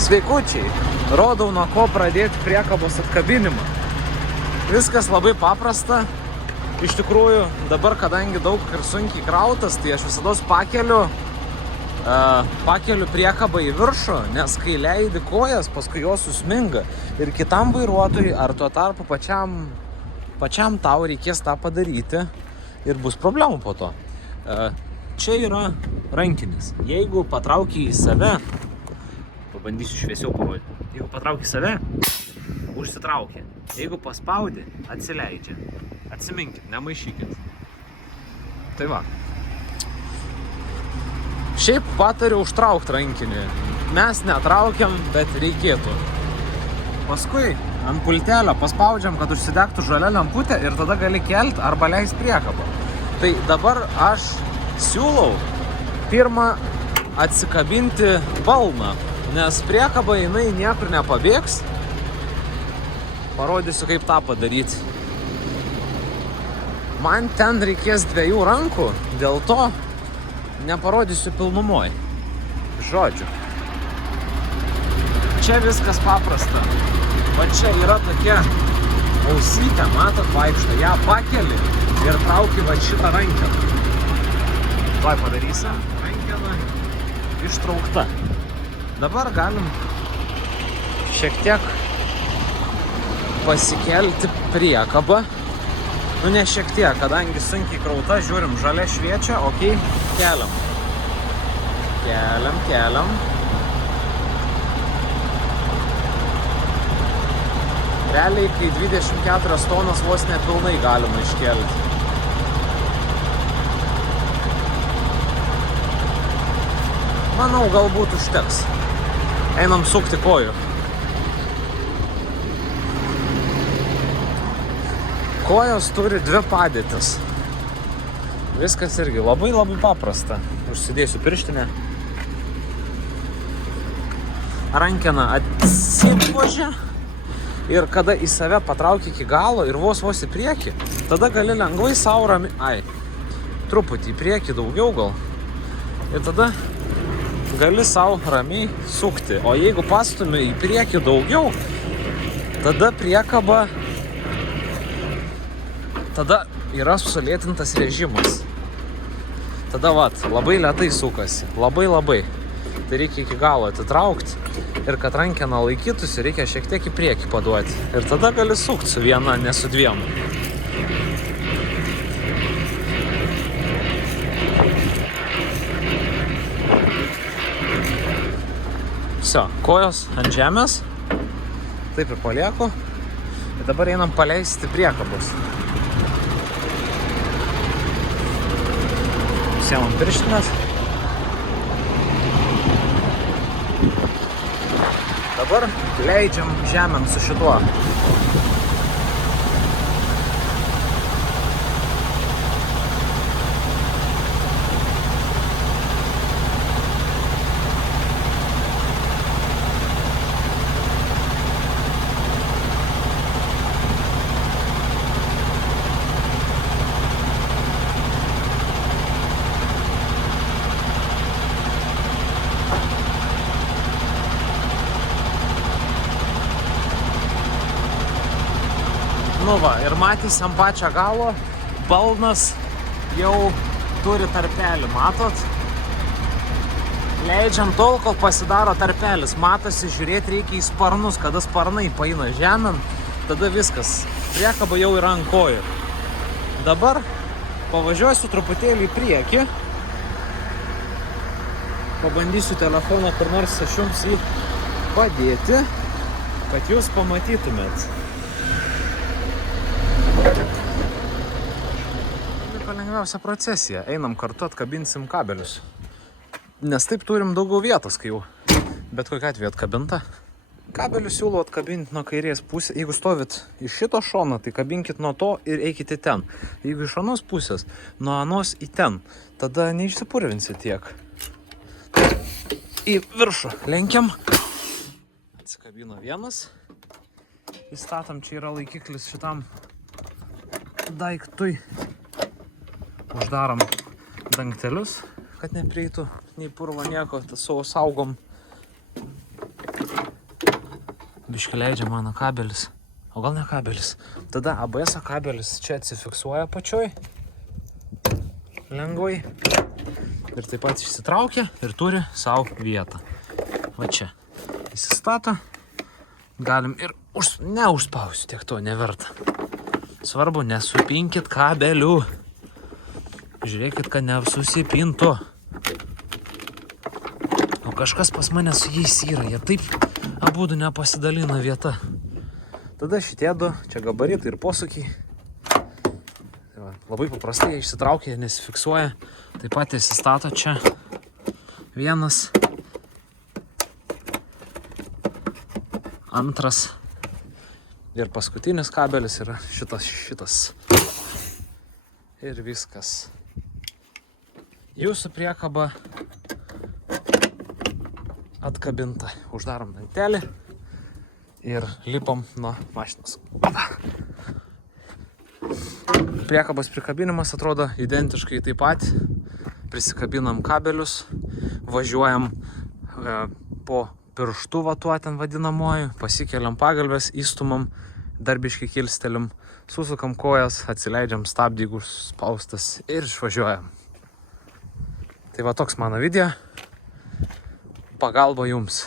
Sveikučiai, rodau nuo ko pradėti priekabos atkabinimą. Viskas labai paprasta. Iš tikrųjų, dabar, kadangi daug ir sunkiai krautas, tai aš visados pakeliu priekabą į viršų, nes kai leidi kojas, paskui jos susminga. Ir kitam vairuotojui, ar tuo tarpu pačiam tau reikės tą padaryti ir bus problemų po to. Čia yra rankinis. Jeigu patrauki į save, pabandysiu šviesiau parodyti. Jeigu patrauki į save, užsitraukia. Jeigu paspaudi, atsileidžia. Atsiminkit, nemaišykit. Tai va. Šiaip patariu užtraukti rankinį. Mes netraukiam, bet reikėtų. Paskui ant pultelio paspaudžiam, kad užsidegtų žalia lemputė ir tada gali kelti arba leist priekabą. Tai dabar aš siūlau pirmą atsikabinti balną, nes priekaba jinai niekur nepabėgs. Parodysiu, kaip tą padaryti. Man ten reikės 2 rankų, dėl to neparodysiu pilnumoj. Žodžiu. Čia viskas paprasta. Va čia yra tokia ausytė, matot, vaikšto. Ją pakeli ir trauki va šitą rankeną. Vai padarysim. Rankena ištraukta. Dabar galim šiek tiek pasikelti priekabą. Nu ne šiek tiek, kadangi sunkiai krauta, žiūrim, žalia šviečia, okei, keliam. Keliam. Realiai, kai 24 tonas vos nepilnai galima iškelti. Manau, galbūt užteks. Einam sukti kojų. Kojos turi 2 padėtis. Viskas irgi labai paprasta. Užsidėsiu pirštinę. Rankena atsivožia. Ir kada į save patrauki iki galo ir vos į priekį, tada gali lengvai sau ramiai. Truputį į priekį daugiau gal. Ir tada gali sau ramiai sukti. O jeigu pastumi į priekį daugiau, tada priekaba, tada yra sulėtintas režimas. Tada labai lėtai sukasi. Labai. Tai reikia iki galo atitraukti. Ir kad rankena laikytųsi, reikia šiek tiek į priekį paduoti. Ir tada gali sukti su viena, ne su 2. Viso, kojos ant žemės. Taip ir palieku. Ir dabar einam paleisti priekabus. Siemam pirštinės. Dabar leidžiam žemėm su šituo. Nu va, ir matys ant pačio galo, balnas jau turi tarpelį, matot? Leidžiam tol, kol pasidaro tarpelis. Matosi, žiūrėti reikia į sparnus, kada sparnai paina žemėn, tada viskas. Priekaba jau yra ant kojų. Dabar pavažiuosiu truputėlį į priekį. Pabandysiu telefoną kur nors aš jums jį padėti, kad jūs pamatytumėt. Lengviausia procesija. Einam kartu, atkabinsim kabelius. Nes taip turim daugiau vietos, kai jau bet kokia atveju atkabinta. Kabelius siūlau atkabinti nuo kairės pusės. Jeigu stovit iš šito šono, tai kabinkit nuo to ir eikite ten. Jeigu iš anos pusės, nuo anos į ten, tada neišsipurvinsit tiek. Į viršų lenkiam. Atsikabino vienas. Įstatom, čia yra laikiklis šitam daiktui. Uždarom dangtelius, kad neprieitų nei purvo nieko, tas savo saugom. Biški leidžia mano kabelis. O gal ne kabelis. Tada ABS kabelis čia atsifiksuoja pačioj. Lengvai. Ir taip pat išsitraukia ir turi savo vietą. Va čia. Įsistato. Galim ir neužspausti, tiek to neverta. Svarbu, nesupinkit kabelių. Žiūrėkit, kad nesusipintų. O kažkas pas mane su jais yra. Jie taip abudu nepasidalina vieta. Tada šitie du, čia gabaritai ir posūkiai. Tai va, labai paprastai jie išsitraukia, nesifiksuoja. Taip pat įsistato čia vienas. Antras. Ir paskutinis kabelis yra šitas. Ir viskas. Jūsų priekaba atkabinta. Uždarom dantelį ir lipam nuo mašinos. Priekabos prikabinimas atrodo identiškai taip pat. Prisikabinam kabelius, važiuojam po pirštuvą tuo ten vadinamoju, pasikeliam pagalbės, įstumam, darbiškai kilstelim, susukam kojas, atsileidžiam stabdį, jeigu spaustas ir išvažiuojam. Tai va toks mano video. Pagalba jums.